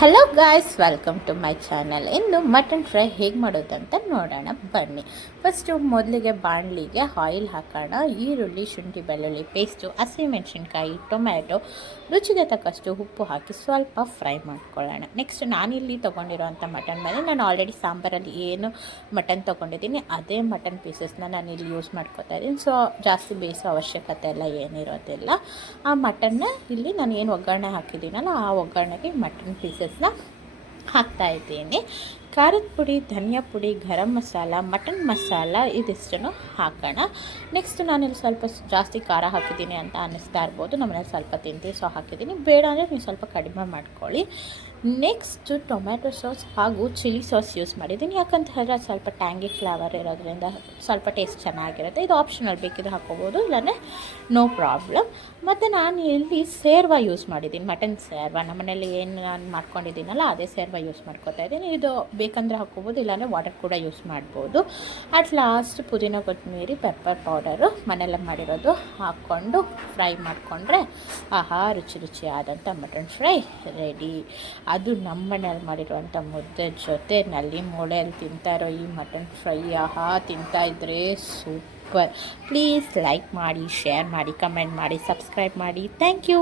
Hello guys, welcome to my channel. ಇನ್ನು mutton fry ಹೇಗೆ ಮಾಡೋದಂತ ನೋಡೋಣ ಬನ್ನಿ. ಫಸ್ಟು ಮೊದಲಿಗೆ ಬಾಣಲಿಗೆ ಆಯಿಲ್ ಹಾಕೋಣ. ಈರುಳ್ಳಿ, ಶುಂಠಿ, ಬೆಳ್ಳುಳ್ಳಿ ಪೇಸ್ಟು, ಹಸಿಮೆಣಸಿನ್ಕಾಯಿ, ಟೊಮ್ಯಾಟೊ, ರುಚಿಗೆ ತಕ್ಕಷ್ಟು ಉಪ್ಪು ಹಾಕಿ ಸ್ವಲ್ಪ ಫ್ರೈ ಮಾಡ್ಕೊಳ್ಳೋಣ. ನೆಕ್ಸ್ಟ್ ನಾನಿಲ್ಲಿ ತೊಗೊಂಡಿರೋಂಥ ಮಟನ್ ಮೇಲೆ ನಾನು ಆಲ್ರೆಡಿ ಸಾಂಬಾರಲ್ಲಿ ಏನು ಮಟನ್ ತೊಗೊಂಡಿದ್ದೀನಿ ಅದೇ ಮಟನ್ ಪೀಸಸ್ನ ನಾನು ಇಲ್ಲಿ ಯೂಸ್ ಮಾಡ್ಕೊತಾ ಇದ್ದೀನಿ. ಸೊ ಜಾಸ್ತಿ ಬೇಯಿಸೋ ಅವಶ್ಯಕತೆ ಎಲ್ಲ ಏನಿರೋದಿಲ್ಲ. ಆ ಮಟನ್ನ ಇಲ್ಲಿ ನಾನು ಏನು ಒಗ್ಗರಣೆ ಹಾಕಿದ್ದೀನಲ್ಲ ಆ ಒಗ್ಗರಣೆಗೆ ಮಟನ್ ಪೀಸಸ್ನ ಹಾಕ್ತಾಯಿದ್ದೀನಿ. ಖಾರದ ಪುಡಿ, ಧನಿಯಾ ಪುಡಿ, ಗರಂ ಮಸಾಲ, ಮಟನ್ ಮಸಾಲ ಇದಿಷ್ಟನ್ನು ಹಾಕೋಣ. ನೆಕ್ಸ್ಟ್ ನಾನಿಲ್ಲಿ ಸ್ವಲ್ಪ ಜಾಸ್ತಿ ಖಾರ ಹಾಕಿದ್ದೀನಿ ಅಂತ ಅನ್ನಿಸ್ತಾ ಇರ್ಬೋದು. ನಮ್ಮನೇಲಿ ಸ್ವಲ್ಪ ತಿಂತೀವಿ ಸೊ ಹಾಕಿದ್ದೀನಿ. ಬೇಡ ಅಂದರೆ ನೀವು ಸ್ವಲ್ಪ ಕಡಿಮೆ ಮಾಡ್ಕೊಳ್ಳಿ. ನೆಕ್ಸ್ಟು ಟೊಮ್ಯಾಟೊ ಸಾಸ್ ಹಾಗೂ ಚಿಲ್ಲಿ ಸಾಸ್ ಯೂಸ್ ಮಾಡಿದ್ದೀನಿ. ಯಾಕಂತ ಹೇಳಿದ್ರೆ ಅದು ಸ್ವಲ್ಪ ಟ್ಯಾಂಗಿ ಫ್ಲೇವರ್ ಇರೋದ್ರಿಂದ ಸ್ವಲ್ಪ ಟೇಸ್ಟ್ ಚೆನ್ನಾಗಿರುತ್ತೆ. ಇದು ಆಪ್ಷನಲ್, ಬೇಕಿದ್ರೆ ಹಾಕ್ಕೋಬೋದು, ಇಲ್ಲಾಂದರೆ ನೋ ಪ್ರಾಬ್ಲಮ್. ಮತ್ತು ನಾನು ಇಲ್ಲಿ ಸೇರ್ವ ಯೂಸ್ ಮಾಡಿದ್ದೀನಿ, ಮಟನ್ ಸೇರ್ವ. ನಮ್ಮನೇಲಿ ಏನು ನಾನು ಮಾಡ್ಕೊಂಡಿದ್ದೀನಲ್ಲ ಅದೇ ಸೇರ್ವ ಯೂಸ್ ಮಾಡ್ಕೊತಾ ಇದ್ದೀನಿ. ಇದು ಬೇಕಂದರೆ ಹಾಕ್ಕೋಬೋದು, ಇಲ್ಲಾಂದರೆ ವಾಟರ್ ಕೂಡ ಯೂಸ್ ಮಾಡ್ಬೋದು. ಅಟ್ ಲಾಸ್ಟ್ ಪುದೀನ, ಕೊತ್ತಂಬರಿ, ಪೆಪ್ಪರ್ ಪೌಡರು ಮನೆಯಲ್ಲೇ ಮಾಡಿರೋದು ಹಾಕ್ಕೊಂಡು ಫ್ರೈ ಮಾಡಿಕೊಂಡ್ರೆ ಆಹಾ ರುಚಿಯಾದಂಥ ಮಟನ್ ಫ್ರೈ ರೆಡಿ. ಅದು ನಮ್ಮ ಮನೇಲಿ ಮಾಡಿರುವಂಥ ಮುದ್ದೆ ಜೊತೆ ನಲ್ಲಿ ಮೂಳೆಯಲ್ಲಿ ತಿಂತಾಯಿರೋ ಈ ಮಟನ್ ಫ್ರೈ ಆಹಾ ತಿಂತಾಯಿದ್ರೆ ಸೂಪರ್. ಪ್ಲೀಸ್ ಲೈಕ್ ಮಾಡಿ, ಶೇರ್ ಮಾಡಿ, ಕಮೆಂಟ್ ಮಾಡಿ, ಸಬ್ಸ್ಕ್ರೈಬ್ ಮಾಡಿ. Thank you.